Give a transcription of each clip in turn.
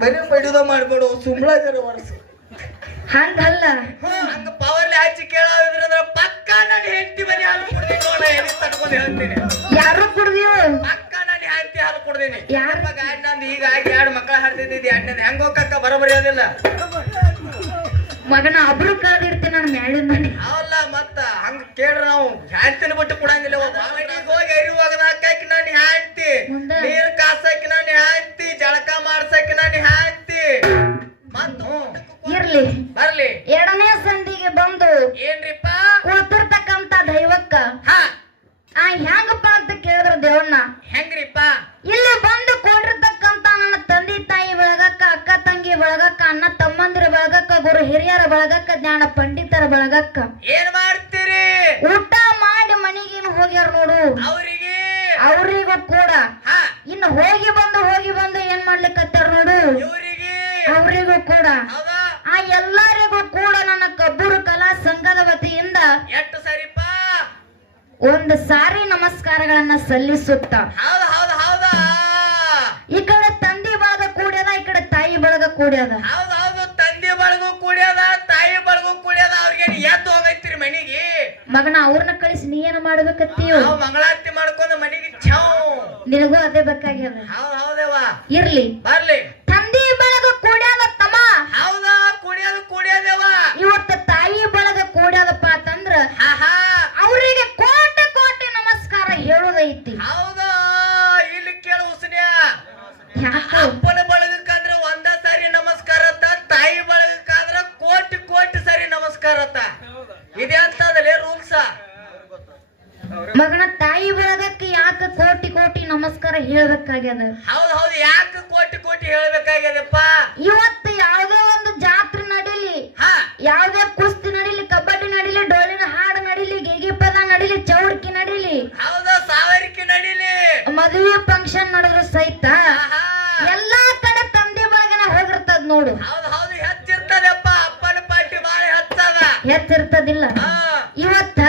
ಬರೀ ಬಡಿದ ಮಾಡ್ಬೇಡು ಸುಂಬಳಾಗರ ವರ್ಷ ಹಂಗಲ್ಲ ಹಂಗ ಪವರ್ಲಿ ಹಚ್ಚಿ ಕೇಳೋದ್ರಂದ್ರ ಪಕ್ಕ ನಾನು ಹೆಂಡತಿ ಬರೀ ಹಾಲು ಕುಡ್ದೀನಿ ನೋಡ ಎಲ್ಲಿ ತಟ್ಕೊಂಡು ಹೇಳ್ತೀನಿ ಯಾರು ಕುಡ್ದೀವು ಪಕ್ಕ ನಾನು ಹೆಂಡತಿ ಹಾಲು ಕುಡ್ದೀನಿ ಯಾರ ಗಾಡಿ ನಂದು ಈಗ ಆಗಿ 2 ಮಕ್ಕಳ ಹಡ್ದಿದ್ದಿ ಅಣ್ಣನ ಹೆಂಗ ಹೋಗಕ್ಕ ಬರೋಬರಿ ಅದಿಲ್ಲ ಮಗನ ಒಬ್ರು ಕಳೆದಿರ್ತೀನಿ ನಾನು ಮ್ಯಾಳಿನ ಮನೆ ಅವಲ್ಲ ಮತ್ತ ಹಂಗ ಕೇಳ್ರ ನಾವು ಹೆಂಡತಿನ ಬಿಟ್ಟು ಕೊಡಂಗಿಲ್ಲ ಹೋಗಿ ಅರಿ ಹೋಗದ ಹಾಕಿ ನಾನು ಹೆಂಡತಿ ನೀರ್ ಕಾಸಕ್ಕೆ ನಾನು ಹೆಂಡತಿ ಜಳಕ ಮಾಡ್ಸಕ್ಕೆ ನಾನು ಹೆಂಡತಿ ಮತ್ತ ಇರ್ಲಿ ಬರ್ಲಿ ಎರಡನೇ ಸಂಧಿಗೆ ಬಂದು ಏನ್ರಿಪ್ಪ ಕೂತಿರ್ತಕ್ಕಂತ ದೈವಕ್ಕ ಹೆಂಗಪ್ಪ ಅಂತ ಕೇಳಿದ್ರ ದೇವಣ್ಣ ಹೆಂಗ್ರಿಪ್ಪ ಇಲ್ಲಿ ಬಂದು ಕೂಡಿರ್ತಕ್ಕಂತ ನನ್ನ ತಂದೆ ತಾಯಿ ಬಳಗಕ್ಕ ಅಕ್ಕ ತಂಗಿ ಬಳಗಕ್ಕ ಅಣ್ಣ ತಮ್ಮಂದಿರ ಬಳಗಕ್ಕ ಗುರು ಹಿರಿಯರ ಬಳಗಕ್ಕ ಜ್ಞಾನ ಪಂಡಿತರ ಬಳಗಕ್ಕ ಏನ್ ಮಾಡ್ತೀರಿ ಊಟ ಮಾಡಿ ಮನಿಗೇನು ಹೋಗ್ಯಾರ ನೋಡು ಅವರಿಗೂ ಕೂಡ ಇನ್ನು ಹೋಗಿ ಬಂದು ಏನ್ ಮಾಡ್ಲಿಕ್ಕತ್ತಾರ ನೋಡು ಅವರಿಗೂ ಕೂಡ ಆ ಎಲ್ಲರಿಗೂ ಕೂಡ ನನ್ನ ಕಬ್ಬೂರು ಕಲಾ ಸಂಘದ ವತಿಯಿಂದ ಎಷ್ಟು ಸರಿಪ್ಪ ಒಂದು ಸಾರಿ ನಮಸ್ಕಾರಗಳನ್ನ ಸಲ್ಲಿಸುತ್ತ ಈ ಕಡೆ ತಂದೆ ಬಳಗ ಕೂಡ್ಯದ ಈ ಕಡೆ ತಾಯಿ ಬಳಗ ಕೂಡ್ಯದ ಹೌದು ತಂದೆ ಬಳಗೂ ಕೂಡ್ಯದ ತಾಯಿ ಬಳಗೂ ಕೂಡ್ಯದ ಅವ್ರಿಗೆ ಎದ್ದು ಹೋಗೈತಿರಿ ಮನಿಗೆ ಮಗನ ಅವ್ರನ್ನ ಕಳಿಸಿ ನೀ ಏನ ಮಾಡ್ಬೇಕತ್ತೀವಿ ಮಂಗಳಾರತಿ ಮಾಡ್ಕೊಂಡು ಮನಿಗೆ ಛಾವ್ ನಿನಗೂ ಅದೇ ಬೇಕಾಗ್ಯದ ಹೌದೇವ ಇರ್ಲಿ ಬರ್ಲಿ ತಂದೆ ಬಳಗ ಕೂಡ್ಯದ ತಮ್ಮ ಹೌದಾ ಕೂಡ್ಯದೇವ ಇವತ್ತು ತಾಯಿ ಬಳಗ ಕೂಡ್ಯದಪ್ಪ ಅಂತಂದ್ರ ಅವರಿಗೆ ಕೋಟಿ ನಮಸ್ಕಾರ ಹೇಳೋದೈತಿ ಹೌದಾ ಇಲ್ಲಿ ಕೇಳು ಉಸ್ನ್ಯ ಅಪ್ಪನ ಬಳಗಕ್ಕಂದ್ರ ಒಂದ ಸಾರಿ ನಮಸ್ಕಾರ ತಾಯಿ ಬಳಗಕ್ಕಾದ್ರ ಕೋಟಿ ಸಾರಿ ನಮಸ್ಕಾರ ಇದೆ ಅಂತದಲ್ಲೇ ರೂಲ್ಸ ಮಗನ ತಾಯಿ ಬಳಗಕ್ಕೆ ಯಾಕೆ ಕೋಟಿ ನಮಸ್ಕಾರ ಹೇಳ್ಬೇಕಾಗ್ಯದ ಹೌದು ಯಾಕೆ ಕೋಟಿ ಹೇಳ್ಬೇಕಾಗ್ಯದಪ್ಪ ಇವತ್ತು ಯಾವುದೇ ಒಂದು ಜಾತ್ರೆ ನಡೀಲಿ ಯಾವುದೇ ಕುಸ್ತಿ ನಡೀಲಿ ಕಬಡ್ಡಿ ನಡೀಲಿ ಡೋಲಿನ ಹಾಡು ನಡೀಲಿ ಗೇಗಿ ಪದ ನಡೀಲಿ ಚೌಡ್ಕಿ ನಡೀಲಿ ಹೌದಾ ಸಾವರಿಕೆ ನಡೀಲಿ ಮದುವೆ ಫಂಕ್ಷನ್ ನಡೆದ್ರು ಸಹಿತ ಎಲ್ಲಾ ಕಡೆ ತಂದೆ ಬಳಗನ ಹೋಗಿರ್ತದ ನೋಡು ಹೌದು ಹೆಚ್ಚಿರ್ತದಪ್ಪ ಅಪ್ಪನ ಪಾರ್ಟಿ ಬಾಳ ಹೆಚ್ಚಿರ್ತದಿಲ್ಲ ಇವತ್ತ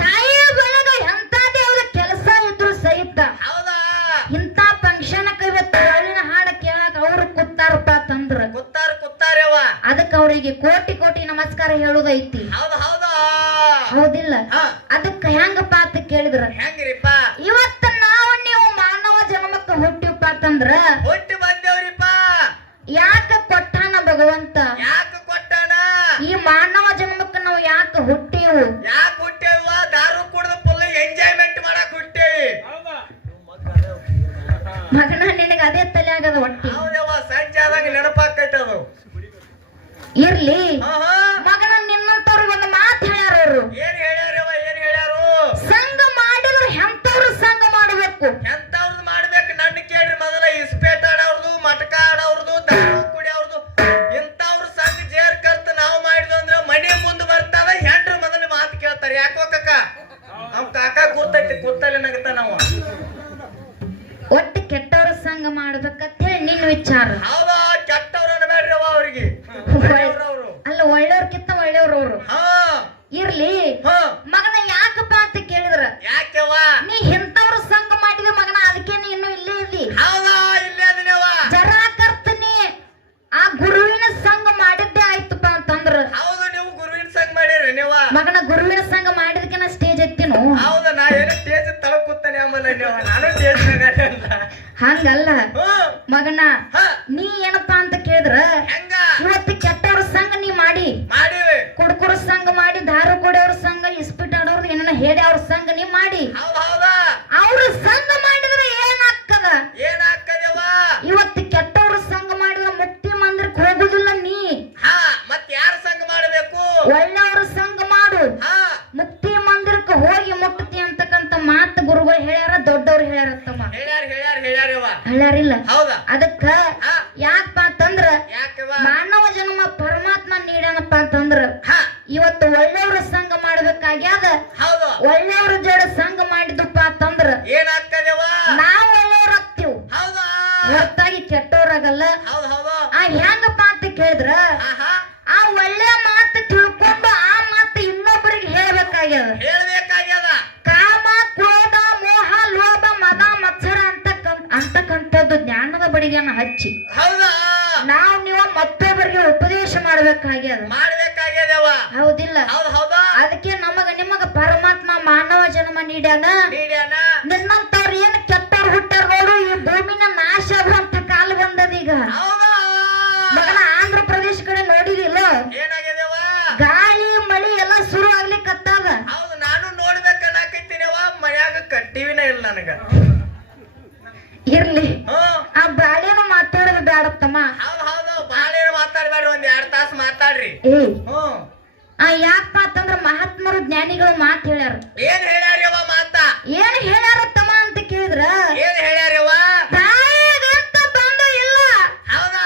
ತಾಯಿಯ ಬಳಗ ಎಂತದೇ ಅವ್ರ ಕೆಲಸ ಇದ್ರು ಸಹಿತ ಇಂತ ಫಂಕ್ಷನ್ ಇವತ್ತು ಡೋಲಿನ ಹಾಡ ಕೇಳಕ್ ಅವ್ರು ಕೂತಾರಪ್ಪ ತಂದ್ರ ಕೂತಾರವ ಅದಕ್ಕೆ ಅವರಿಗೆ ಕೋಟಿ ನಮಸ್ಕಾರ ಹೇಳುದೈತಿ ಹೌದಿಲ್ಲ ಅದಕ್ಕೆ ಹೆಂಗಪ್ಪ ಅಂತ ಕೇಳಿದ್ರ ಹೆಂಗ್ರಿಪ್ಪ ಇವತ್ತ ನಾವು ನೀವು ಮಾನವ ಜನ್ಮಕ್ಕ ಹುಟ್ಟಿವಪ್ಪ ಅಂತಂದ್ರ ಹುಟ್ಟಿ ಬಂದೇವ್ರಿಪ್ಪ ಯಾಕ ಕೊಟ್ಟಾನ ಭಗವಂತ ಯಾಕೆ ಕೊಟ್ಟಾನ ಈ ಮಾನವ ಜನ್ಮಕ್ಕ ನಾವು ಯಾಕೆ ಹುಟ್ಟಿವು ಯಾಕೆ ಹುಟ್ಟೇವ ದಾರು ಕುಡಿದು ಫುಲ್ ಎಂಜಾಯ್ಮೆಂಟ್ ಮಾಡಕ್ ಹುಟ್ಟೇವಿ ಮಗನ ನಿನಗ ಅದೇ ತಲೆ ಆಗದ ಒಟ್ಟಿ ಹೌದವ್ವ ಸಂಜೆ ಆದಂಗ ನೆನಪಾಕೈತೆ ಅದು ಇರ್ಲಿ ಮಗನ ನಿನ್ನಂತವ್ರಿಗೆ ಒಂದು ಮಾತು ಹೇಳ್ಯಾರ ಅವರು ಏನ್ ಹೇಳ್ಯಾರು ಸಂಘ ಮಾಡಿದ್ರು ಎಂತವ್ರು ಸಂಘ ಮಾಡ್ಬೇಕು ಎಂತವ್ರದ್ದು ಮಾಡ್ಬೇಕು ನನ್ನ ಕೇಳ್ರಿ ಮೊದಲ ಇಸ್ಪೇಟ್ ಆಡವ್ರದು ಮಟಕ ಆಡವ್ರದು ದಾರು ಕುಡಿಯವ್ರದು ಇಂಥವ್ರ ಸಂಘ ಜೇರ್ ಕರ್ತ ನಾವು ಮಾಡಿದ್ವು ಅಂದ್ರೆ ಮನೆ ಮುಂದೆ ಬರ್ತಾವ ಹೆಂಡ್ರು ಮೊದಲ ಮಾತು ಕೇಳ್ತಾರೆ ಯಾಕೋ ಕಾಕ ನಮ್ ಕಾಕ ಕೂತಲ್ಲಿ ನಗತ ನಾವು ಒಟ್ಟು ಕೆಟ್ಟವ್ರ ಸಂಘ ಮಾಡ್ಬೇಕಂತ ಹೇಳಿ ನಿನ್ನ ವಿಚಾರ ಹೌದಾ ಕೆಟ್ಟವ್ರ ಅನ್ಬೇಡ್ರವ ಅವ್ರಿಗೆ ಅಲ್ಲ ಒಳ್ಳೆಯವ್ರಕ್ಕಿಂತ ಒಳ್ಳೆಯವ್ರು ಅವರು ಇರ್ಲಿ ಮಗನ ಯಾಕಪ್ಪ ಅಂತ ಕೇಳಿದ್ರ ಯಾಕೆವ ನೀ ಇಂಥವ್ರ ಸಂಘ ಮಾಡಿದ ಮಗನ ಅದಕ್ಕೆ ನೀ ಇನ್ನು ಇಲ್ಲೇ ಇದ್ದಿ ಹೌದಾ ಇಲ್ಲೇ ಅದನ್ನೇವ ಜರಾಕರ್ತನಿ ಆ ಗುರುವಿನ ಸಂಘ ಮಾಡಿದ್ದೆ ಆಯ್ತಪ್ಪ ಅಂತಂದ್ರ ಹೌದು ನೀವು ಗುರುವಿನ ಸಂಘ ಮಾಡಿರಿ ನೀವ ಮಗನ ಗುರುವಿನ ಸಂಘ ಮಾಡಿದಕ್ಕೆ ನಾ ಸ್ಟೇಜ್ ಎತ್ತಿನು ಹೌದಾ ನಾ ಏನು ಸ್ಟೇಜ್ ತಳ ಕೂತಾನೆ ಆಮೇಲೆ ನೀವು ನಾನು ಸ್ಟೇಜ್ ಹಂಗಲ್ಲ ಮಗನ ನೀ ಏನಪ್ಪಾ ಅಂತ ಕೇಳಿದ್ರ ಇವತ್ತು ಕೆಟ್ಟವ್ರ ಸಂಘ ನೀ ಮಾಡಿ ಕುಡ್ಕುರ ಸಂಘ ಮಾಡಿ ದಾರು ಕುಡಿಯವ್ರ ಸಂಘ ಇಸ್ಪಿಟ್ ಆಡೋರ್ದು ಏನ ಹೇಳಿ ಅವ್ರ ಸಂಘ ನೀ ಮಾಡಿ ಅವ್ರ ಸಂಘ ಮಾಡಿದ್ರೆ ಏನಾಗ್ತದ ಇವತ್ತು ಕೆಟ್ಟವ್ರ ಸಂಘ ಮಾಡಿದ್ರೆ ಮುಕ್ತಿ ಮಂದಿರಕ್ಕೆ ಹೋಗುದಿಲ್ಲ ನೀ ಮತ್ ಯಾರ ಸಂಘ ಮಾಡಬೇಕು ಒಳ್ಳೆಯವ್ರ ಸಂಘ ಮಾಡು ಮುಕ್ತಿ ಮಂದಿರಕ್ಕೆ ಹೋಗಿ ಮುಕ್ತಿ ಅಂತಕ್ಕಂತ ಮಾತು ಗುರುಗಳು ಹೇಳ್ಯಾರ ದೊಡ್ಡವ್ರು ಹೇಳ್ಯಾರತ್ತಮ್ಮ ಹೇಳ್ಯಾರಿಲ್ಲ ಅದಕ್ಕ ಯಾಕಪ್ಪ ಅಂತಂದ್ರ ಮಾನವ ಜನ್ಮ ಪರಮಾತ್ಮ ನೀಡನಪ್ಪ ಅಂತಂದ್ರ ಇವತ್ತು ಒಳ್ಳೆಯವ್ರ ಸಂಘ ಮಾಡ್ಬೇಕಾಗ್ಯಾದ ಒಳ್ಳೆಯವ್ರ ಜೋಡ ಸಂಘ ಮಾಡಿದಪ್ಪ ಅಂತಂದ್ರ ನಾವು ಒಳ್ಳೆಯವ್ರ ಆಗ್ತೀವಿ ಹೊರತಾಗಿ ಕೆಟ್ಟವ್ರಾಗಲ್ಲ ಹೆಂಗಪ್ಪ ಅಂತ ಕೇಳಿದ್ರ ಆ ಒಳ್ಳೆಯ ಮಾತು ತಿಳ್ಕೊಂಡು ಆ ಮಾತು ಇನ್ನೊಬ್ಬರಿಗೆ ಹೇಳ್ಬೇಕಾಗ್ಯದ ಕಾಮ ಕ್ರೋಧ ಮೋಹ ಲೋಭ ಮದ ಮತ್ಸರ ಅಂತಕ್ಕಂಥದ್ದು ಜ್ಞಾನದ ಬಡಿಗೆಯನ್ನು ಹಚ್ಚಿ ಮಾಡ್ಬೇಕಾಗ್ಯದವ. ಹೌದಿಲ್ಲ? ಹೌದ್ ಹೌದಾ? ಅದಕ್ಕೆ ನಮಗ ನಿಮಗ ಪರಮಾತ್ಮ ಮಾನವ ಜನ್ಮ ನೀಡ್ಯಾನ. ನಿನ್ನಂತವ್ರು ಏನ್ ಕೆಟ್ಟವ್ರು ಹುಟ್ಟಾರ ನೋಡು, ಈ ಭೂಮಿನ ನಾಶ ಆಗುವಂತ ಕಾಲ ಬಂದದ ಈಗ. ಮಗನ ಆಂಧ್ರ ಪ್ರದೇಶ ಕಡೆ ನೋಡಿದಿಲ್ಲ, ಏನಾಗ್ಯದವ? ಗಾಳಿ ಮಳಿ ಎಲ್ಲ ಶುರು ಆಗ್ಲಿಕ್ಕತ್ತದ. ಹೌದು, ನಾನು ನೋಡ್ಬೇಕನ್ನಾಕೈತಿನವ. ಮನ್ಯಾಗ ಕಟ್ಟಿವಿನ ಇಲ್ಲ ನನಗ. ಇರ್ಲಿ, ಆ ಬಾಳೆನು ಮಾತಾಡೋದು ಬ್ಯಾಡತ್ತಮ್ಮ. ಹೌದ್ ಹೌದು, ಬಾಳೆ ಮಾತಾಡ್ಬೇಡ್ರಿ, ಒಂದ್ 2 ತಾಸು ಮಾತಾಡ್ರಿ. ಯಾಕಪ್ಪ ಅಂತಂದ್ರ ಮಹಾತ್ಮರು ಜ್ಞಾನಿಗಳು ಮಾತು ಹೇಳ್ಯಾರ. ಏನ್ ಹೇಳ್ಯಾರ್ಯವ ಮಾತ? ಏನ್ ಹೇಳ್ಯಾರತ್ತಮ್ಮ ಅಂತ ಕೇಳಿದ್ರ, ಏನ್ ಹೇಳ್ಯಾರ್ಯವ? ತಾಯಿಗಿಂತ ಬಂದು ಇಲ್ಲ. ಹೌದಾ?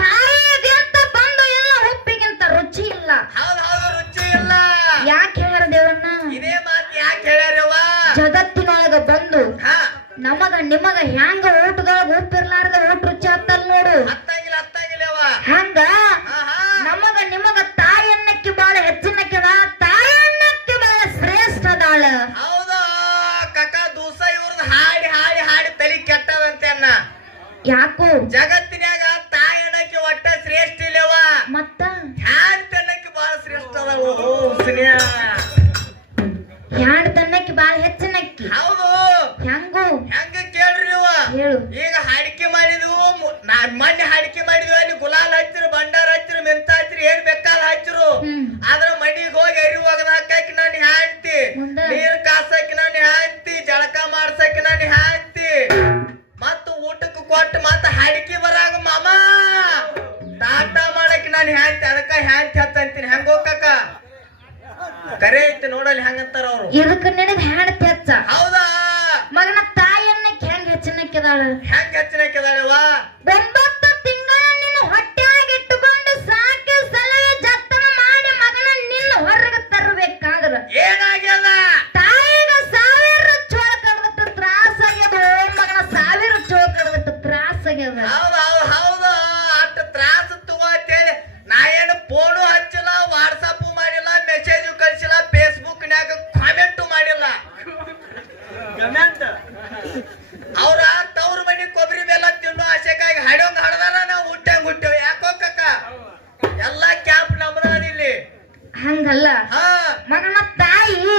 ತಾಯಿಗಿಂತ ಬಂದು ಇಲ್ಲ, ಉಪ್ಪಿಗಿಂತ ರುಚಿ ಇಲ್ಲ. ಹೌದ್ ಹೌದು, ರುಚಿ ಇಲ್ಲ. ಯಾಕೆ ಹೇಳ್ಯಾರ ದೇವಣ್ಣ? ಇದೇ ಮಾತು ಯಾಕೆ ಹೇಳ್ಯಾರ್ಯವ? ಜಗತ್ತಿನೊಳಗ ಬಂದು ನಮಗ ನಿಮಗ ಹ್ಯಾಂಗ ಊಟದೊಳಗ ಉಪ್ಪಿರ್ಲಾರ್ದ ಊಟ ರುಚಿ ಹತ್ತಲ್ ನೋಡು. ಹತ್ತಾಗಿಲ್ಲವ. ಹಂಗ ನಮಗ ನಿಮಗ ತಾಯನ್ನಕ್ಕೆ ಬಾಳ ಹೆಚ್ಚಿನಕ್ಕೆದ, ತಾಯನ್ನಕ್ಕೆ ಬಾಳ ಶ್ರೇಷ್ಠ ಅದಾಳ. ಹೌದಾ ಕಕ್ಕ, ದೂಸ ಇವ್ರದ್ದು ಹಾಡಿ ಹಾಡಿ ಹಾಡಿ ತಲೆ ಕೆಟ್ಟದಂತೆ ಅನ್ನ. ಯಾಕೋ ಜಗತ್ತಿನಾಗ ತಾಯನ್ನಕ್ಕೆ ಒಟ್ಟ ಶ್ರೇಷ್ಠ ಇಲ್ಲವ, ಮತ್ತ ಹ್ಯಾಂಡ್ ತನ್ನಕ್ಕೆ ಬಾಳ ಶ್ರೇಷ್ಠ ಅದಾವ. ಹ್ಯಾಂಡ್ ತನ್ನಕ್ಕೆ ಬಾಳ ಹೆಚ್ಚಿನಕ್ಕಿ. ಹೌದು, ಹೆಂಗು ಹೆಂಗ ಕೇಳ್ರಿ ಇವ? ಹೇಳು. ಈಗ ಹಾಡಿಕೆ ಮಾಡಿದ್ವು, ಮೊನ್ನೆ ಹಾಡಿಕೆ ಮಾಡಿದ್ವಿ. ಅಲ್ಲಿ ಗುಲಾಲ್ ಹಚ್ಚಿರು, ಬಂಡಾರ ಹಚ್ಚಿರು, ಮೆಂತ ಹಚ್ಚಿರು, ಏನ್ ಬೇಕಾದ ಹಚ್ಚಿರು. ಆದ್ರ ಮಡಿಗೆ ಹೋಗಿ ಅರಿ ಒಗದ್ ಹಾಕಿ ನಾನು ಹಾಡ್ತಿ, ನೀರ್ ಕಾಸಕ್ಕೆ ನಾನು ಹಾಡ್ತಿ, ಜಳಕ ಮಾಡ್ಸಕ್ಕೆ ನಾನು ಹಾಡ್ತಿ, ಮತ್ತ ಊಟಕ್ಕೆ ಕೊಟ್ಟು ಮತ್ತ ಹಾಡಿಕೆ ಬರಾಗ ಮಾಮ ಟಾಟ ಮಾಡಕ್ಕೆ ನಾನು ಹ್ಯಾಂತಿ. ಅದಕ್ಕ ಹ್ಯಾಂತಿ ಹತ್ತಂತೀನಿ. ಹೆಂಗ ಹೋಗಕ್ಕ ಕರೆ ಐತಿ ನೋಡಲ್ಲಿ ಹೆಂಗಂತಾರ ಅವ್ರು. ಇದಕ್ಕ ನಿನಗ ಹ್ಯಾಂಡ್ ಹೆಚ್ಚ. ಹೌದಾ? ಮಗನ ತಾಯನ್ನಕ್ಕೆ ಹೆಂಗ್ ಹೆಚ್ಚಿನಕ್ಕಿದಾಳ? ಹೆಂಗ್ ಹೆಚ್ಚಿನಕ್ಕಿದಾಳವ? 9 ತಿಂಗಳ ನಿನ್ನ ಹೊಟ್ಟೆಯಾಗಿಟ್ಟುಕೊಂಡು ಸಾಕಿ ಸಲಹೆ ಜತನ ಮಾಡಿ ಮಗನ ನಿನ್ನ ಹೊರಗೆ ತರಬೇಕಾದ್ರ ಏನಾಗ್ಯದ? ತಾಯಿಗ 1000 ಚೋಳ ಕಡ್ದಟ್ಟು ತ್ರಾಸ ಆಗ್ಯದ ಮಗನ. 1000 ಚೋಳ ಕಡ್ದಟ್ಟು ತ್ರಾಸ ಆಗ್ಯದ. ಹೌದು ಹೌದು ಹೌದು, ಅಷ್ಟು ತ್ರಾಸ ತಗೋತೇಳಿ. ನಾ ಏನು ಫೋನು ಹಚ್ಚಿಲ್ಲ, ವಾಟ್ಸಪ್ ಮಾಡಿಲ್ಲ, ಮೆಸೇಜ್ ಕಳ್ಸಿಲ್ಲ, ಫೇಸ್ಬುಕ್ ನಾಗ ಕಾಮೆಂಟ್ ಮಾಡಿಲ್ಲ. ಅವ್ರ ತವ್ರ ಮನಿ ಕೊಬ್ಬರಿ ಬೆಲ್ಲ ತಿನ್ನೋ ಆಸೆಗಾಗಿ ಹಡೋಂಗ್ ಹಡ್ದಾರ, ನಾವು ಹುಟ್ಟಂಗ್ ಹುಟ್ಟೇವ್. ಯಾಕೋ ಕಕ್ಕ ಎಲ್ಲಾ ಕ್ಯಾಂಪ್ ನಮ್ದಲ್ಲಿ. ಹಂಗಲ್ಲ ಮಗನ. ತಾಯಿ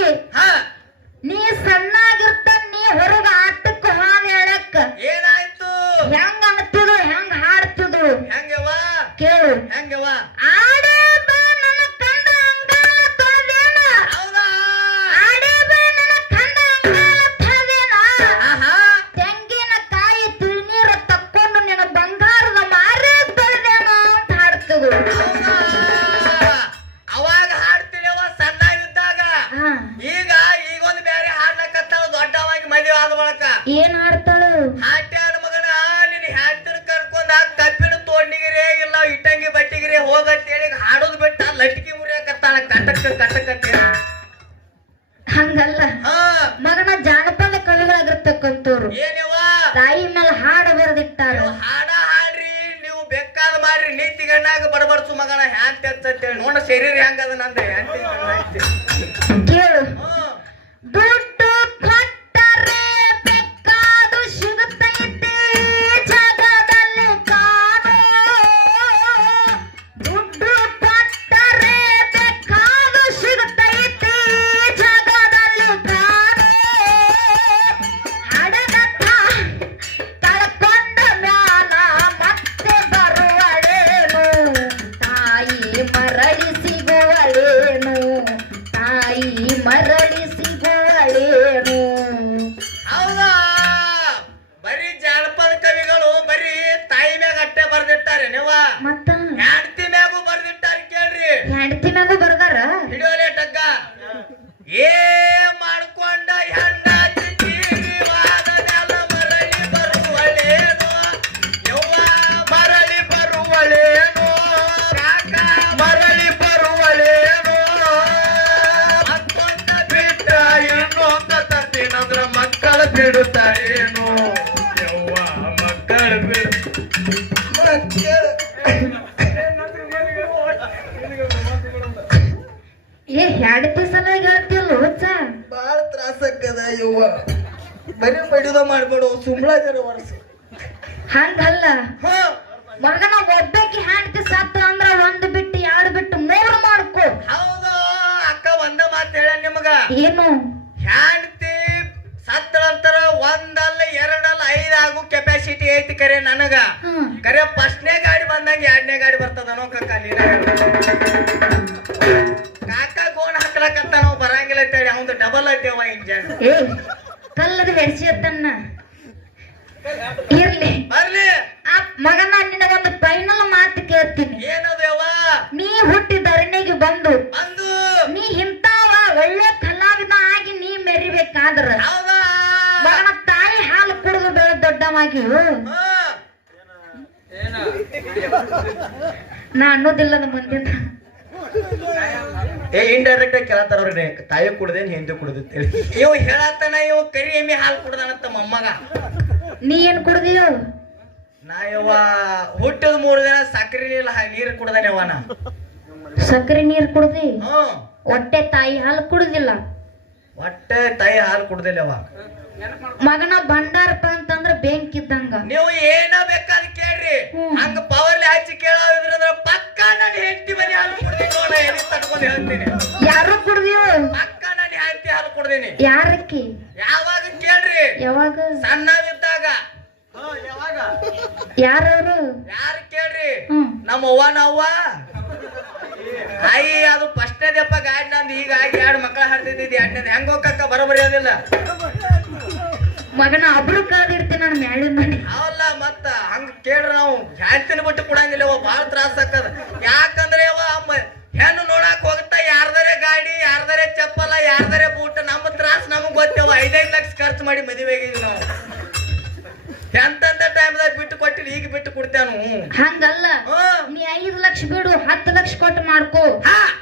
ನೀ ಸಣ್ಣಾಗಿರ್ತ, ನೀ ಹೊರಗ ಆಟಕ್ಕೆ ಹಾದ ಹೇಳಕ್ಕ ಏನಾಯ್ತು? ಹೆಂಗ ಅನ್ತಿದ್ರು, ಹೆಂಗ ಹಾಡ್ತಿದ್ರು. ಹೆಂಗವ ಕೇಳು. ಹೆಂಗವ? ಆಡೇ ಬಾ ನನ್ನ ಕಂಡ ಅಂಗಾಲ ತೊಳೆದೇನ. ಹೌದಾ? ಆಡೇ ಬಾ ನನ್ನ ಕಂಡ ಅಂಗಾಲ ತೊಳೆದೇನ. ತೆಂಗಿನಕಾಯಿ ತಿಳ್ನೀರ ತಕ್ಕೊಂಡು ನಿನ್ನ ಬಂಗಾರದ ಮಾರೇ ತೊಳೆದೇನ ಅಂತ ಹಾಡ್ತಿದ್ರು. ಅವಾಗ ಹಾಡ್ತಿದ್ದೇವ ಸಣ್ಣಾಗಿದ್ದಾಗ. ಈಗ ಈಗೊಂದು ಬೇರೆ ಹಾಡ್ಲಕತ್ತಾಳ, ದೊಡ್ಡವಾಗಿ ಮದುವೆ ಆದ ಬಳಕ. ಏನ್ ಹಾಡ್ತಾಳು? ಹಾಟ್ಯಾನ ಮಗನ, ನಿನ್ ಹ್ಯಾಂತಿನ ಕರ್ಕೊಂಡ ಕಬ್ಬಿಣ ತೋಡ್ನಿಗಿರೇ ಇಲ್ಲ ಇಟ್ಟಂಗಿ ಬಟ್ಟಿಗಿರೇ ಹೋಗತ್ತೇಳಿ ಹಾಡೋದು ಬಿಟ್ಟ ಲಟ್ಕಿ ಮುರಿಯಕತ್ತಾಳ ಕಟಕ್ ಕಟಕ್. ಹಂಗಲ್ಲ ಮಗನ. ಜಾನಪದ ಕವಿಗಳಾಗಿರ್ತಕ್ಕಂಥವ್ರು ಏನಿವ ತಾಯಿ ಮೇಲೆ ಹಾಡು ಬರೆದಿಟ್ಟಾರ. ಹಾಡ ಹಾಡ್ರಿ, ನೀವು ಬೇಕಾದ ಮಾಡ್ರಿ. ನೀತಿ ಗಣ್ಣಾಗ ಬಡಬಡ್ಸು ಮಗನ ಹ್ಯಾಂತಿ ಹಚ್ಚತ್ತೇಳಿ ನೋಡ ಶರೀರ ಹೆಂಗದ ನಂದ ಹ್ಯಾಂತಿ. ಕೇಳು. ದುಡ್ಡು ಕೊಟ್ಟರೆ ಬೇಕಾದು ಸಿಗುತ್ತೈತೆ ಜಗದಲ್ಲಿ ಕಾಣೋ. ದುಡ್ಡು ಕೊಟ್ಟರೆ ಬೇಕಾದು ಸಿಗುತ್ತೈತೆ ಜಗದಲ್ಲಿ ಕಾಣೋ. ಹಡಗತ್ತ ಕಳ್ಕೊಂಡ ಮ್ಯಾಲ ಮತ್ತೆ ಬರುವಳೇನು, ತಾಯಿ ಮರಳಿ ಸಿಗುವಳೇನು, ತಾಯಿ ಮರಳಿ ಸಿಗುವಳೇನು. ಹೌದಾ? ಬರೀ ಜಾನಪದ ಕವಿಗಳು ಬರೀ ತಾಯಿ ಮ್ಯಾಗ ಅಟ್ಟೆ ಬರ್ದಿಟ್ಟಾರೆ. ನೀವ ಮತ್ತ ಹೆಂಡತಿ ಮ್ಯಾಗೂ ಬರ್ದಿಟ್ಟಾರ. ಕೇಳ್ರಿ, ಹೆಂಡತಿ ಮ್ಯಾಗೂ ಬರ್ದಾರ. ಹಿಡಿಯೋಲೆ ಟಗ್ಗ. ಏ ಮಾಡ್ಕೊಂಡ ಹೆಂಡತಿ ತೀರಿವಾದನೆಲ್ಲ ಮರಳಿ ಬರುವಳೇನು, ಯವ್ವ ಮರಳಿ ಬರುವಳೇನು, ಕಾಕ ಮರಳಿ ಬರುವಳೇನು, ಮತ್ತೊಂದ ಬಿಟ್ಟ ಇನ್ನೊಂದ ತತ್ತಿನಂದ್ರ ಮಕ್ಕಳ ಬಿಡುತ್ತಾರೇನು, ಯವ್ವ ಮಕ್ಕಳ ಏ ಹೆಂಡತಿ ಸಲುವಾಗಿ ಹೇಳ್ತಿಲ್ಲ ಹುಚ್ಚ. ಬಾಳ ತ್ರಾಸಕ್ಕದ ಯವ್ವ. ಬರೀ ಬಡಿದ ಮಾಡ್ಬೇಡು, ಸುಂಬಳ ಜರ ವರ್ಷ. ಹಂಗಲ್ಲ ಮಗನ ಒಬ್ಬಾಕಿ ಹೆಂಡತಿ ಸತ್ತ ಅಂದ್ರ ಒಂದ್ ಬಿಟ್ಟು ಎರಡು ಬಿಟ್ಟು ಮೂರು ಮಾಡ್ಕೋ. ಹೌದು ಅಕ್ಕ, ಒಂದ ಮಾತು ಹೇಳ ನಿಮಗ. ಏನು? ಹೆಂಡತಿ ಸತ್ತಳಂತರ ಒಂದಲ್ಲ ಎರಡಲ್ಲ 5 ಆಗು ಕೆಪಾಸಿಟಿ ಐತಿ ಕರೆ ನನಗ. ಕರೆ ಫಸ್ಟ್ನೇ ಗಾಡಿ ಬಂದಂಗ 2ನೇ ಗಾಡಿ ಬರ್ತದನೋ ಕಕ್ಕ ನೀನ ಕಾಕ ಗೋಣ ಹಾಕ್ಲಕತ್ತ ನಾವು ಬರಂಗಿಲ್ಲ ಅಂತೇಳಿ ಅವಂದು ಡಬಲ್ ಐತೆವ ಇಂಜನ್. ಏ ಕಲ್ಲದ ಹೆಡ್ಸಿಯತ್ತನ್ನ ಇರ್ಲಿ ಬರ್ಲಿ. ಆ ಮಗನ ನಿನಗೊಂದು ಫೈನಲ್ ಮಾತು ಕೇಳ್ತೀನಿ. ಏನದು ಯವ್ವ? ನೀ ಹುಟ್ಟಿ ಧರಣಿಗೆ ಬಂದು ನೀ ಇಂತಾವ ಒಳ್ಳೆ ಕಲಾವಿದ ಆಗಿ ನೀ ಮೆರಿಬೇಕಾದ್ರ ಹೌದಾ ಮಗನ ತಾಯಿ ಹಾಲು ಕುಡಿದು ಬೆಳೆ ದೊಡ್ಡವಾಗಿ ನಾ ಅನ್ನೋದಿಲ್ಲದ ಮುಂದಿನ ಇಂಡೈರೆಕ್ಟ್ ಆಗಿ ಕೇಳತ್ತಾರ ಅವ್ರಿಗೆ ತಾಯಿ ಕುಡ್ದೇನ್ ಹಿಂದೆ ಕುಡ್ದೇಳಿ ಇವ್ ಹೇಳತ್ತಾನ. ಇವ್ ಕರಿ ಎಮ್ಮೆ ಹಾಲು ಕುಡ್ದಾನಂತ ಮೊಮ್ಮಗ. ನೀ ಏನ್ ಕುಡ್ದಿಯೋ? ನಾ ಯವ್ವ ಹುಟ್ಟಿದ 3 ದಿನ ಸಕ್ಕರೆ ನೀರು ಕುಡ್ದಾನೆವ್ವ ನಾ. ಸಕ್ಕರೆ ನೀರ್ ಕುಡ್ದಿ? ಹೊಟ್ಟೆ ತಾಯಿ ಹಾಲು ಕುಡುದಿಲ್ಲ. ಹೊಟ್ಟೆ ತಾಯಿ ಹಾಲು ಕುಡ್ದಿಲ್ಲವ ಮಗನ ಭಂಡಾರಪ್ಪ ಅಂತಂದ್ರ ಬೆಂಕಿ ಇದ್ದಂಗ. ನೀವು ಏನ ಬೇಕಾದ ಕೇಳ್ರಿ, ಹಂಗ ಪವರ್ಲಿ ಹಚ್ಚಿ ಕೇಳೋದ್ರಂದ್ರ ಪಕ್ಕ ನನ್ನ ಹೆಂಡತಿ ಮನೆ ಹಾಲು ಕುಡ್ದೀನಿ ನೋಡ. ಎಲ್ಲಿ ತಟ್ಕೊಂಡ್ ಹೇಳ್ತೀನಿ. ಯಾರು ಕುಡ್ದಿಯೋ? ಪಕ್ಕ ನನ್ನ ಹೆಂಡತಿ ಹಾಲು ಕುಡ್ದೀನಿ. ಯಾರಕ್ಕಿ? ಯಾವಾಗ ಕೇಳ್ರಿ? ಯಾವಾಗ? ಸಣ್ಣವಿದ್ದಾಗ. ಯಾರವ್ರು? ಯಾರು ಕೇಳ್ರಿ? ನಮ್ಮ ಅವ್ವ ಆಯಿ ಅದು ಫಸ್ಟ್ನೇದಪ್ಪ ಗಾಡಿ ನಂದು. ಹೀಗಾಗಿ 2 ಮಕ್ಕಳ ಹಡ್ದಿದ್ದಿ 2ನೇದು ಹೆಂಗ ಹೋಗಕ್ಕ ಬರೋಬರಿ ಅದಿಲ್ಲ ಮಗನ ಅಬ್ರು ಕಳೆದಿರ್ತೀನಿ ನಾನು ಮ್ಯಾಳಿನ ಮನೆ. ಅವಲ್ಲ ಮತ್ತ ಹಂಗ ಕೇಳ್ರಿ ನಾವು ಹೆಂಡತಿನ ಬಿಟ್ಟು ಕೊಡಂಗಿಲ್ಲ. ಬಾಳ ತ್ರಾಸ ಆಕದ. ಯಾಕಂದ್ರೆ ಹೆಣ್ಣು ನೋಡಕ್ ಹೋಗ್ತಾ ಯಾರ್ದಾರೆ ಗಾಡಿ, ಯಾರ್ದಾರೆ ಚಪ್ಪಲ, ಯಾರ್ದಾರೆ ಬೂಟ್. ನಮ್ಮ ತ್ರಾಸ ನಮಗ್ ಗೊತ್ತೇವ. 5-5 ಲಕ್ಷ ಖರ್ಚು ಮಾಡಿ ಮದುವೆಗಿದ್ವಿ ನಾವು. ಎಂತಂತ ಟೈಮ್ದಾಗ ಬಿಟ್ಟು ಕೊಟ್ಟಿಲ್ಲ, ಈಗ ಬಿಟ್ಟು ಕೊಡ್ತೇನು. ಹಂಗಲ್ಲ, ನೀ 5 ಲಕ್ಷ ಬಿಡು 10 ಲಕ್ಷ ಕೊಟ್ಟು ಮಾಡ್ಕೋ.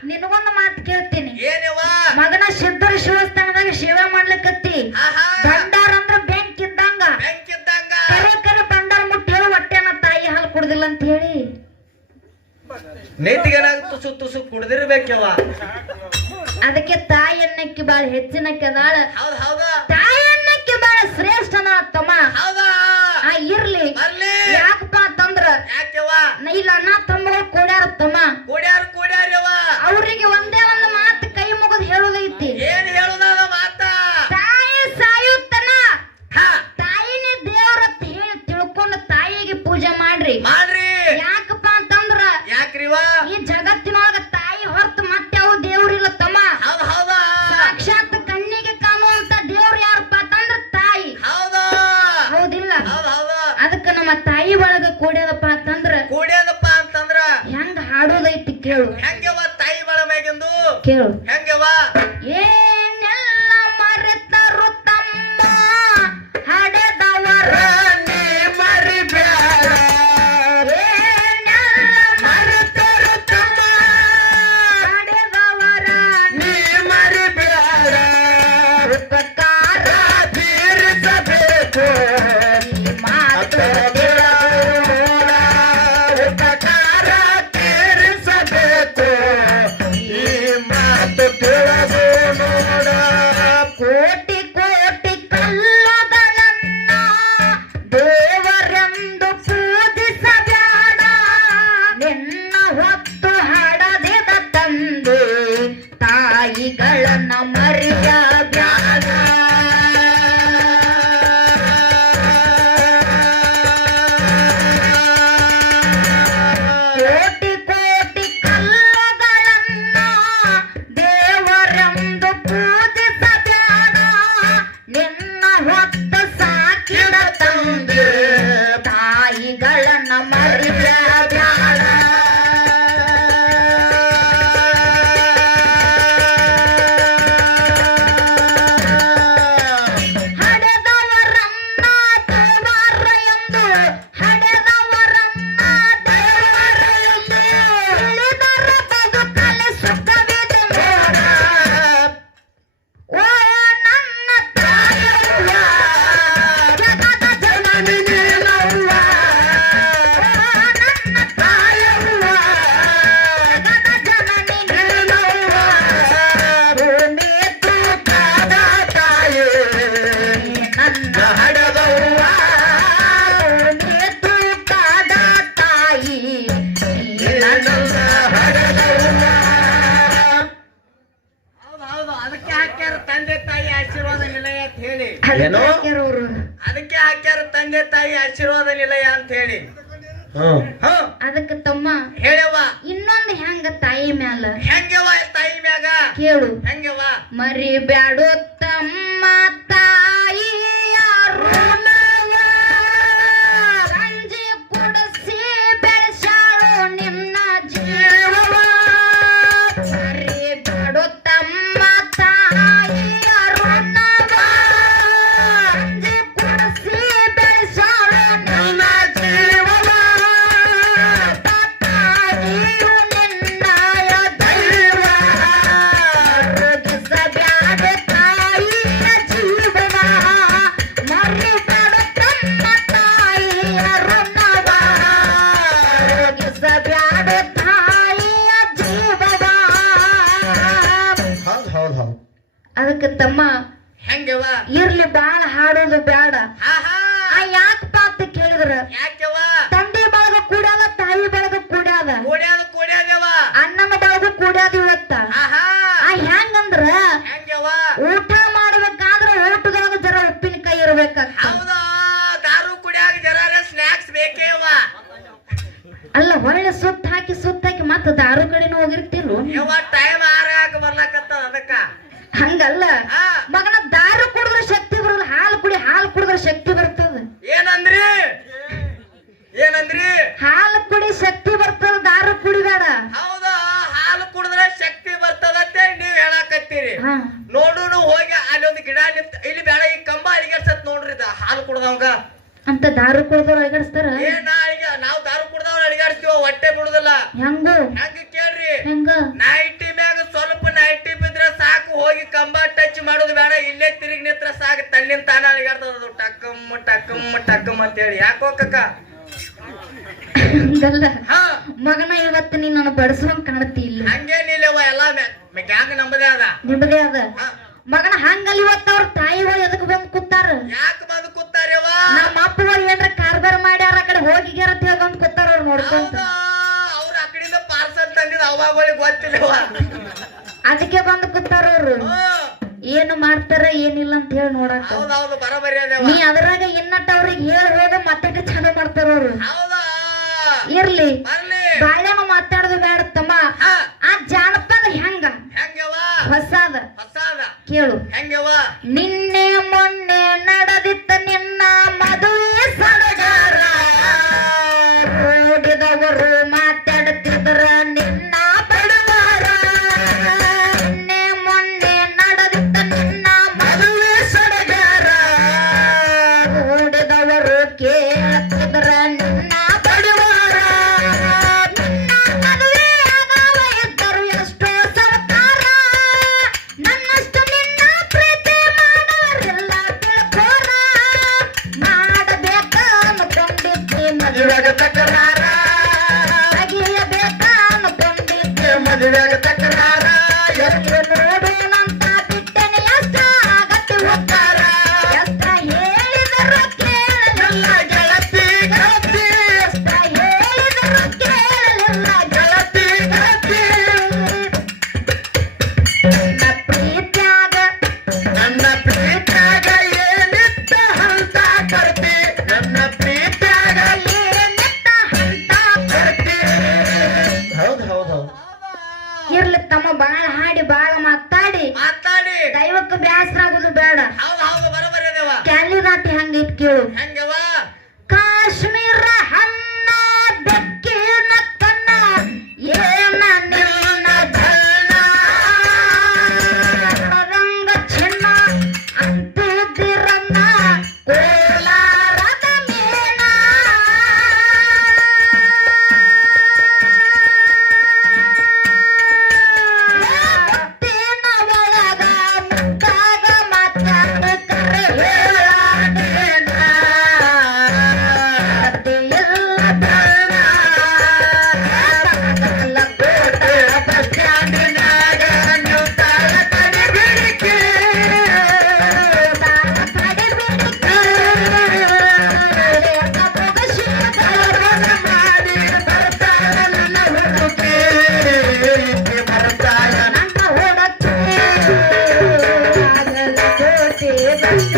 ನಿನಗೊಂದು ಮಾತು ಕೇಳ್ತೀನಿ. ಏನೇವ? ಮಗನ ಸಿದ್ಧರ ಶಿವಸ್ಥಾನದಾಗ ಸೇವೆ ಮಾಡ್ಲಿಕ್ಕತ್ತಿ. ಭಂಡಾರ ಅಂದ್ರ ಬೆಂಕಿ ಇದ್ದಂಗ. ಕರೆ ಕರೆ ಭಂಡಾರ ಮುಟ್ಟಿ ಹೇಳು ಹೊಟ್ಟೆನ ತಾಯಿ ಹಾಲು ಕುಡ್ದಿಲ್ಲ ಅಂತ ಹೇಳಿ ನೇತಿಗೇನಾಗ ತುಸು ತುಸು ಕುಡ್ದಿರ್ಬೇಕವ. ಅದಕ್ಕೆ ತಾಯಿ ಅನ್ನಕ್ಕೆ ಬಾಳ ಹೆಚ್ಚಿನಕ್ಕೆ ಅದಾಳ. ಹೌದಾ? ತಾಯಿ ಅನ್ನಕ್ಕೆ ಬಾಳ ಶ್ರೇಷ್ಠ ತಮ್ಮ. ಹೌದಾ? ಇರ್ಲಿ. ಯಾಕಪ್ಪ ಅಂತಂದ್ರ ಇಲ್ಲ ಅಣ್ಣ ತಮ್ಮಗಳು ಕೂಡ್ಯಾರ ತಮ್ಮ. ಕೂಡ್ಯಾರವ. ಅವ್ರಿಗೆ ಒಂದೇ ಒಂದು ಮಾತು ಕೈ ಮುಗಿದು ಹೇಳೋದೈತಿ. ಏನ್ ಹೇಳುದ ಮಾತ? ತಾಯಿ ಸಾಯುತ್ತನ ತಾಯಿನೇ ದೇವ್ರ ಅಂತ ಹೇಳಿ ತಿಳ್ಕೊಂಡು ತಾಯಿಗೆ ಪೂಜೆ ಮಾಡ್ರಿ. ಯಾಕಪ್ಪ ಅಂತಂದ್ರ ಯಾಕ್ರಿವಾ ಈ ಜಗತ್ತಿನೊಳಗ ತಾಯಿ ಹೊರತು ಮತ್ತೆ ಅವು ದೇವ್ರಿಲ್ಲ ತಮ್ಮ. ಸಾಕ್ಷಾತ್ ಕಣ್ಣಿಗೆ ಕಾಣುವಂತ ದೇವ್ರು ಯಾರಪ್ಪ ಅಂತಂದ್ರ ತಾಯಿ. ಹೌದಿಲ್ಲ? ಅದಕ್ಕ ನಮ್ಮ ತಾಯಿ ಒಳಗ ಕೂಡ್ಯದಪ್ಪ ಅಂತಂದ್ರ ಹೆಂಗ ಹಾಡೋದೈತಿ ಕೇಳು. ಹೆಂಗವ ತಾಯಿ ಬಳ ಮ್ಯಾಗಿಂದು ಕೇಳು. ಹೆಂಗವ? ಏನೆಲ್ಲ ಮರೆತರು ತಮ್ಮ ಹಡೆದವರ ನೀ ಮರಿಬೇಡ. ಏನೆಲ್ಲ ಮರೆತರು ತಮ್ಮ ಹಡೆದವರ ನೀ ಮರಿಬೇಡ. ಉಪಕಾರ ತೀರಿಸಬೇಕು ಈ ಮಾತು. ಕೋಟಿ ಕೋಟಿ ಕಲ್ಲುಗಳನ್ನ ದೇವರೆಂದು ಪೂಜಿಸಬೇಡ. ನಿನ್ನ ಹೊತ್ತು ಹಡದಿದ ತಂದೆ ತಾಯಿಗಳನ್ನ ಮರೆಯಬೇಡ. ಕೋಟಿ ಕೋಟಿ ಕಲ್ಲುಗಳನ್ನ ದೇವರೆಂದು ಪೂಜಿಸಬೇಡ. ನಿನ್ನ ಹೊತ್ತು ಸಾಕಿದ ತಂದೆ ತಾಯಿಗಳನ್ನ ಮರೆಯಬೇಡ. ಏನೋ? ಅವರು ಅದಕ್ಕೆ ಹಾಕ್ಯಾರ ತಂದೆ ತಾಯಿ ಆಶೀರ್ವಾದ ನಿಲಯ ಅಂತ ಹೇಳಿ. ಅದಕ್ಕೆ ತಮ್ಮ ಹೇಳವ್ವ ಇನ್ನೊಂದು ಹೆಂಗ ತಾಯಿ ಮ್ಯಾಲ ಹೆಂಗವ್ವ ತಾಯಿ ಮ್ಯಾಗ ಕೇಳು. ಹೆಂಗವ್ವ ಮರಿ ಬ್ಯಾಡೋ ತಮ್ಮ ತಾಯಿಯ ಋಣವ, ರಂಜಿ ಕುಡಿಸಿ ಬೆಳೆಸಾಳು ನಿನ್ನ ಜೀವವ. ಮರಿ ಬ್ಯಾಡೋ ತಮ್ಮ ತಾಯಿಯ ಋಣವ, ರಂಜಿ ಕುಡಿಸಿ ಬೆಳೆಸಾಳು ನಿನ್ನ ಜೀವವ. ತಾಯಿಯು ನಿನ್ನಯ ದೈವ, ರುಗಿಸಬ್ಯಾಡ ತಾಯಿಯ ಜೀವನ. ಮರಿ ಬ್ಯಾಡೋ ತಮ್ಮ ತಾಯಿಯ ಋಣವ, ರುಗಿಸಬ್ಯಾಡ ತಾಯಿಯ ಜೀವವ. ಹೌದ್ ಹೌದ್ ಹೌದ್. ಅದಕ್ಕೆ ತಮ್ಮ ಹೆಂಗವ್ವ ಇರ್ಲಿ ಬಾಳ ಹಾಡೋದು ಬ್ಯಾಡ. ಆಹಾ ಯಾಕಪ್ಪ ಅಂತ ಕೇಳಿದ್ರ ಯಾಕೆವ್ವ ತಂದೆ ಬಳಗ ಕೂಡ್ಯಾದ, ತಾಯಿ ಬಳಗ ಕೂಡ್ಯಾದ, ಕೂಡ್ಯಾದವ್ವ ಅಣ್ಣನ ಬಳಗ ಕೂಡ್ಯಾದ ಇವತ್ತ. ಆಹಾ ಹೆಂಗಂದ್ರ ಹೆಂಗವ್ವ ಊಟ ಮಾಡ್ಬೇಕಾದ್ರ ಊಟದೊಳಗ ಜರ ಉಪ್ಪಿನಕಾಯಿ ಇರ್ಬೇಕಾಗ್ತ. ಹೌದಾ ದಾರು ಕುಡಿಯಾಗ ಜರಾರ ಸ್ನಾಕ್ಸ್ ಬೇಕೇವ್ವ. ಅಲ್ಲ ಒಳ್ಳೆ ಸುತ್ತ ಹಾಕಿ ಮತ್ತ ದಾರು ಕಡೆನೂ ಹೋಗಿರ್ತಿಲ್ವ? ಯವ್ವ ಟೈಮ್ ಆರಾಗ ಬರ್ಲಾಕತ್ತದ ಅದಕ್ಕ. ಹಂಗಲ್ಲ ಆ, ಮಗನ, ದಾರು ಕುಡಿದ್ರೆ ಶಕ್ತಿ ಬರಲ್ಲ, ಹಾಲು ಕುಡಿದ್ರೆ ಶಕ್ತಿ ಬರ್ತದ. ಏನಂದ್ರಿ ಏನಂದ್ರಿ ಹಾಲು ಕುಡಿ ಶಕ್ತಿ ಬರ್ತದ, ದಾರು ಕುಡಿಬೇಡ. ಹೌದಾ ಹಾಲು ಕುಡಿದ್ರೆ ಶಕ್ತಿ ಬರ್ತದಂತೆ ನೀವ್ ಹೇಳಾಕತ್ತೀರಿ. ಹಾ ನೋಡುನು ಹೋಗಿ ಅಲ್ಲಿ ಒಂದು ಗಿಡ ನಿಂತ ಇಲ್ಲಿ ಬೇಡ ಈ ಕಂಬ ಅಳಿಗೆಡ್ಸತ್ ನೋಡ್ರಿ ಇದ ಹಾಲು ಕುಡ್ದವಂಗ. ಅಂತ ದಾರು ಕುಡಿದವ್ರು ಅಳಗಡಿಸ್ತಾರ. ನಾವು ದಾರು ಕುಡ್ದವ್ರ ಅಳಿಗಾಡ್ಸ್ತೀವ, ಹೊಟ್ಟೆ ಬಿಡುದಿಲ್ಲ. ಹೆಂಗ ಹಂಗ ಕೇಳ್ರಿ, ಹೆಂಗ ನೈಟಿ ಮ್ಯಾಗ ಸ್ವಲ್ಪ ನೈಟಿ ಬಿದ್ರೆ ಸಾಕು, ಹೋಗಿ ಕಂಬ ಟಚ್ ಮಾಡೋದು ಬೇಡ, ಇಲ್ಲೇ ತಿರುಗಿ ನಿತ್ರ ಸಾಕು, ತನ್ನಿಂದ ತಾನ ಅಳಿಗಾಡ್ತದ ಟಕ್ಕಮ್ ಟಕ್ಕಮ್ ಟಕ್ಕಮ್ ಅಂತ ಹೇಳಿ. ಯಾಕೋ ಕಕ್ಕ ಹಂಗಲ್ಲ ಹಾ ಮಗನ, ಇವತ್ತು ನೀನ್ ನನ್ನ ಬಡಸುವಂಗ್ ಕಾಣತಿ ಇಲ್ಲ. ಹಂಗೇನಿಲ್ಲವ ಎಲ್ಲ ಗ್ಯಾಂಗ್ ನಮ್ಮದೇ ಅದ. ನಿಮ್ಮದೇ ಅದ ಹಾ. ಮಗನ. ಹಂಗಲ್ಲ ಇವತ್ತ ಅವ್ರ ತಾಯಿಗಳು ಎದಕ್ ಬಂದ್ ಕೂತಾರ? ಯಾಕೆ ಬಂದು ಕೂತಾರ್ಯವ? ನಮ್ಮ ಅಪ್ಪಗಳು ಏನ್ರ ಕಾರ್ಬಾರ್ ಮಾಡ್ಯಾರ, ಆ ಕಡೆ ಹೋಗಿಗ್ಯಾರ ಅಂತ ಹೇಳಿ ಬಂದ್ ಕೂತಾರ ಅವ್ರು ನೋಡ್ಕೊಂತ. ಅವ್ರ ಆ ಕಡೆಯಿಂದ ಪಾರ್ಸಲ್ ತಂದಿದ್ ಅವಾಗಳಿಗೆ ಗೊತ್ತಿಲ್ಲವ. ಅದಕ್ಕೆ ಬಂದ್ ಕೂತಾರ ಅವ್ರು. ಏನು ಮಾಡ್ತಾರ ಏನಿಲ್ಲ ಅಂತ ಹೇಳಿ ನೋಡಾಕ. ಹೌದೌದು ಬರಬರಿ ಅದೇವ. ನೀ ಅದ್ರಾಗ ಇನ್ನಟ್ ಅವ್ರಿಗೆ ಹೇಳಿ ಹೋಗ ಮತ್ತೆ ಚಲೋ ಮಾಡ್ತಾರ ಅವ್ರು. ಹೌದಾ ಇರ್ಲಿ ಬರ್ಲಿ. ಬಾಳ್ಯಾನ ಮಾತಾಡೋದು ಬೇಡ ತಮ್ಮ. ಹಾ ಆ ಜಾನಪದ ಹೆಂಗ ಹೆಂಗವ ಹೊಸಾದ ಹೊಸಾದ ಕೇಳು. ಹೆಂಗವ ನಿನ್ನೆ ಮೊನ್ನೆ ನಡೆದಿತ್ತ ನಿನ್ನ ಮದುವೆ ಸಡಗರ, ಓಡಿದವರು ಮಾತಾಡುತ್ತಿದ್ರ ನಿನ್ನ ಬಡವರ. ನಿನ್ನೆ ಮೊನ್ನೆ ನಡೆದಿತ್ತ ನಿನ್ನ ಮದುವೆ ಸಡಗರ, ಓಡಿದವರು ಕೇಳುತ್ತಿದ್ರ ನಿನ್ನ ಬಡವರ. ನಿನ್ನ ಮದುವೆ ಆಗವ ಇದ್ದರು ಎಷ್ಟೋ ಸವತಾರ, ನನ್ನಷ್ಟು ನಿನ್ನ ಪ್ರೀತಿ ಮಾಡೋರಿಲ್ಲ ತಿಳ್ಕೋರ. ಮಾಡಬೇಕ ಅನ್ಕೊಂಡಿದ್ದೆ ಮದುವೆಗ ತಕರಾರ, ತೆಗಿಯಬೇಕ ಅನ್ಕೊಂಡಿದ್ದೆ ಮದುವೆಗ ತಕರಾರ. ಎಷ್ಟು ನೋಡೋಣಂತ ಬಿಟ್ಟನೆ ಎಷ್ಟ ಆಗತ್ತೆ ಹೋಗ್ತಾರ, ಎಷ್ಟ ಹೇಳಿದರು ಕೇಳಲಿಲ್ಲ ಗೆಳತಿ ಗೆಳತಿ, ಎಷ್ಟ ಹೇಳಿದರು ಕೇಳಲಿಲ್ಲ ಗೆಳತಿ ಗೆಳತಿ. ನನ್ನ ಪ್ರೀತ್ಯಾಗ ಏನಿತ್ತ ಹಂತ ಕರ್ತಿ, ನನ್ನ ಪ್ರೀತ್ಯಾಗ ಏನಿತ್ತ ಹಂತ ಕರ್ತಿ. ಹೌದ್ ಹೌದ್ ಹೌದ್. ಇರ್ಲಿ ತಮ್ಮ, ಬಾಳ ಹಾಡಿ ಬಾಳ ಮಾತಾಡಿ ಮಾತಾಡಿ. ದೈವಕ್ಕೆ ಬ್ಯಾಸರ ಆಗುದು ಬೇಡ. ಹೌದು ಬರಬರಿ ಅದೇವ. ಕ್ಯಾಲಿ ನಾಟಿ ಹಂಗೈತ್ ಕೇಳು. ಹೆಂಗವ ಕಾಶ್ಮೀರ ಹಣ್ಣ ಬೆಕ್ಕಿನ ಕಣ್ಣ ಏನ ನಿನ್ನ ಬಣ್ಣ, ರಂಗ ಚಿನ್ನ ಅಂತಿದ್ದಿರನ್ನ ಕೋಲಾರದ ಮೀನ. ಮುತ್ತಿನ ಒಳಗ ಮುತ್ತಾಗ ಮಾತಾಡ ಕರೆ ಹೇಳಾಡೇನ, ಕಥೆಯೆಲ್ಲ ಬಣ್ಣ. ಬಾಗಲ ಕೋಟೆ ಬಸ್ ಸ್ಟ್ಯಾಂಡಿನಾಗ ನಿಂತಾಳ ತಡೆಬಿಡಿಕೆ, ತಾಳ ತಡೆಬಿಡಿಕೆ. ಮುಗಿಸಿದವರನ್ನ ಮಾಡಿ ಬರ್ತಾಳ ನನ್ನ ಹುಡುಕಿ, ಬರ್ತಾಳ ನನ್ನ ಹುಡುಕಿ. ಬಾಗಲ ಕೋಟೆ ಬಸ್